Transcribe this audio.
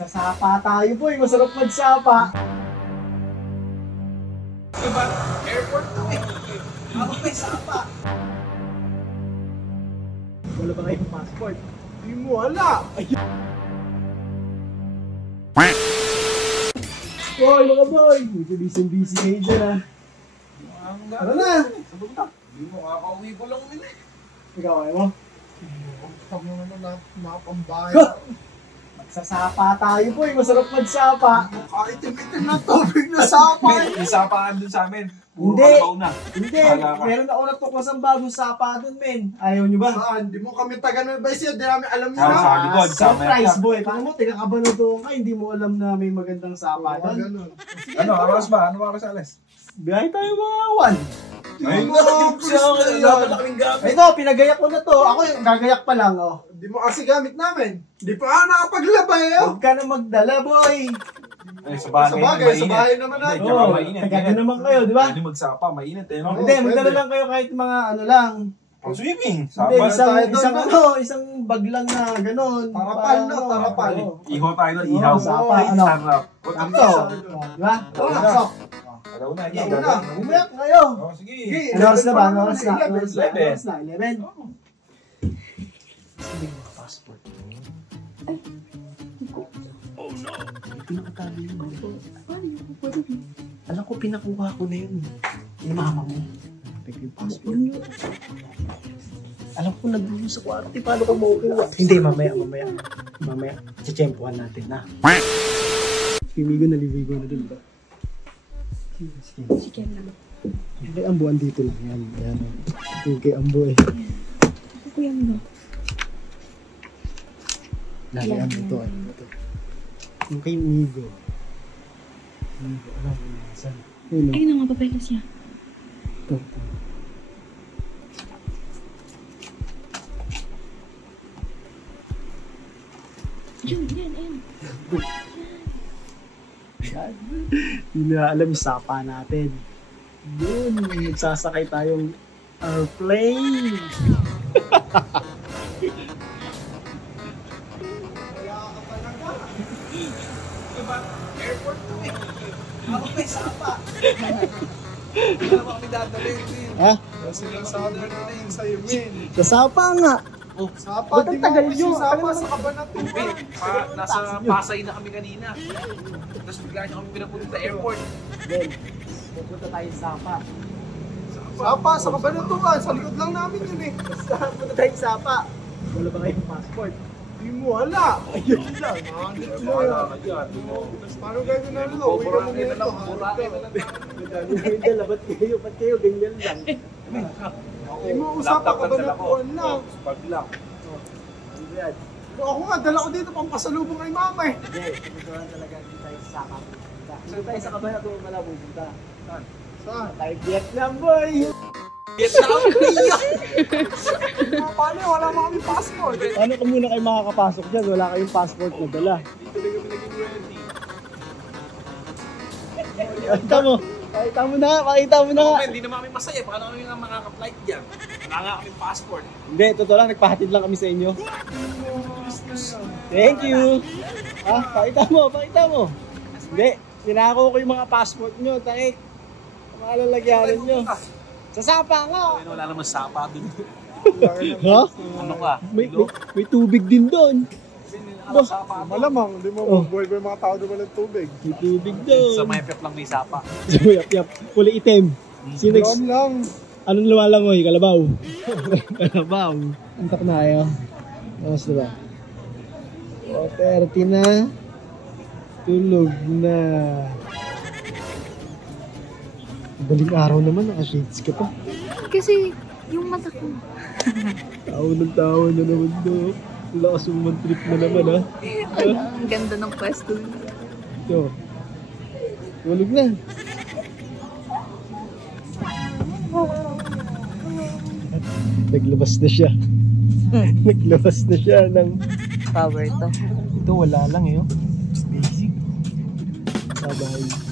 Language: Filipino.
Magsasapa tayo boy, masarap magsapa. Diba? Airport to eh. Ako may sapa. Wala ba kayong passport? Di mo wala. Boy, mga boy! Medyo busy kayo dyan ha. Tara na! Sabog na. Hindi mo, kakauwi ko lang nila eh. Ikaw, ayaw mo? Tama naman na napambahay. Magsasapa tayo boy, masarap magsapa. Kaitim-itim na tubig na sapa. May sapaan dun sa amin. Puro Hindi. kalabaw na. Hindi, Bahala ka. meron ako natuklas ang bagong sapa dun men. Ayaw nyo ba? Saan? Di mo kami taga Nueva Ecija. Di namin alam yun. Sa likod, sa Surprise Amerika. boy, paano mo, taga-Kabanatuan ka, hindi mo alam na may magandang sapa dun. Ganun. Ano, oras ba? Ano oras alas? Biyahe tayo mga 1. Ay, mo, sa akin. Wala pala kaming gamit. Ito, pinagayak ko na to. Ako yung gagayak pa lang, oh. Di mo kasi gamit namin. Di pa nga nakapaglabay eh. Huwag ka na magdala, boy. Eh, sa bahay, Sa bagay, sa bahay naman natin. Hindi, Oo, mainit. taga naman kayo, di ba? Pwede magsapa, mainit eh. No? Hindi, magdala pwede. lang kayo kahit mga ano lang. Pang swimming. Hindi, Sapa. isang bag lang na gano'n. Tarapal na, tarapal. Iho tayo doon, ihaw. Sapa, Ay, ano? sarap. Sakto. Di ba? Sakto. Alaw na, Alaw again. na. Umiyak kayo. Oh, sige. Sige. Ano oras na ba? Ano oras na? 11. 11. Sige, passport. Oh no! Pinakatabi yun. Alam ko, pinakuha ko na yun. Yung mama mo. Yung passport. Alam ko, nagbulo sa kwarto. Paano ko makukuha? Hindi, mamaya. Mamaya. Tsatsyempohan natin na. Nalibigo na dun ba? Sige. Sige lang. Kay Ambo, andito lang yan. Ayan. Yung kay Ambo eh. Ako kuya mo. Lagi Yan, Ambo to. yan. Ito. Yung kay Migo. Migo, alam mo na. Saan? Yun, Ayun na nga, papeles niya. ito. Yun, yan, ayun. Hindi na alam yung sapa natin. Yun, magsasakay tayong airplane. Diba? Airport to eh. Ako may sapa. Hindi naman kami dadalhin. Ha? Kasi nasabi natin sa'yo, men. Sa sapa nga. Sapa, Ba't di ang tagal mo kasi nyo? sapa Ano sa Kabanatuan. Nasa Pasay na kami kanina. Tapos bigla niyo kami pinapunta sa airport. Then, pupunta tayo sa sapa. Sapa sa Kabanatuan. Sa likod lang namin yun eh. Pupunta tayo sa sapa. Wala ba kayong passport? Di mo wala. Ayun lang. Bahala ka dyan. Paano gagawin na lo? Uwi ka mo Burakin na nito. lang. Burakin na lang. Madami na yung dala. Ba't kayo ganyan lang? Di mo usapan Kabanatuan lang. Pag lang. Ano yan? Ako nga, dala ko dito pang pasalubong kay mama eh. Hindi, pupunta talaga hindi tayo sa sapa. Saan tayo sa Kabanatuan pala pupunta? Saan? Tayo Vietnam boy! Vietnam! Paano yun? Wala mo kami passport. Paano ka muna kayo makakapasok dyan? Wala kayong passport na dala. Dito na kami naging ready. Pakita mo! Pakita mo na! Pakita mo na! Men, hindi naman kami masaya. Paano kami nga makaka-flight dyan? Wala nga kami passport. Hindi, totoo lang. Nagpahatid lang kami sa inyo. Thank you! Ah, pakita mo! Pakita mo! Hindi, pinako ko yung mga passport nyo. Takik! Mga lalagyanan nyo. Sa sapa nga! Wala naman sapa dun. Ha? Ano ka? May tubig din doon. Sapa mo. Malamang, di mo Oh. mabuhay pa yung mga tao doon walang tubig. May tubig doon. Sa may pep lang may sapa. Yap. Kulay itim. Sino Brown lang. Anong lumalangoy? Kalabaw. Kalabaw. Antak na kayo. Tapos diba? 4:30 na. Tulog na. Baling araw naman, naka-shades ka pa. Kasi, yung mata ko. Tawa na naman do. Lakas yung trip na naman ha. Ang ganda ng pwesto. Ito. Tulog na. Naglabas na siya. Naglabas na siya ng Power to. ito wala lang eh. Oh. Basic. Bye-bye.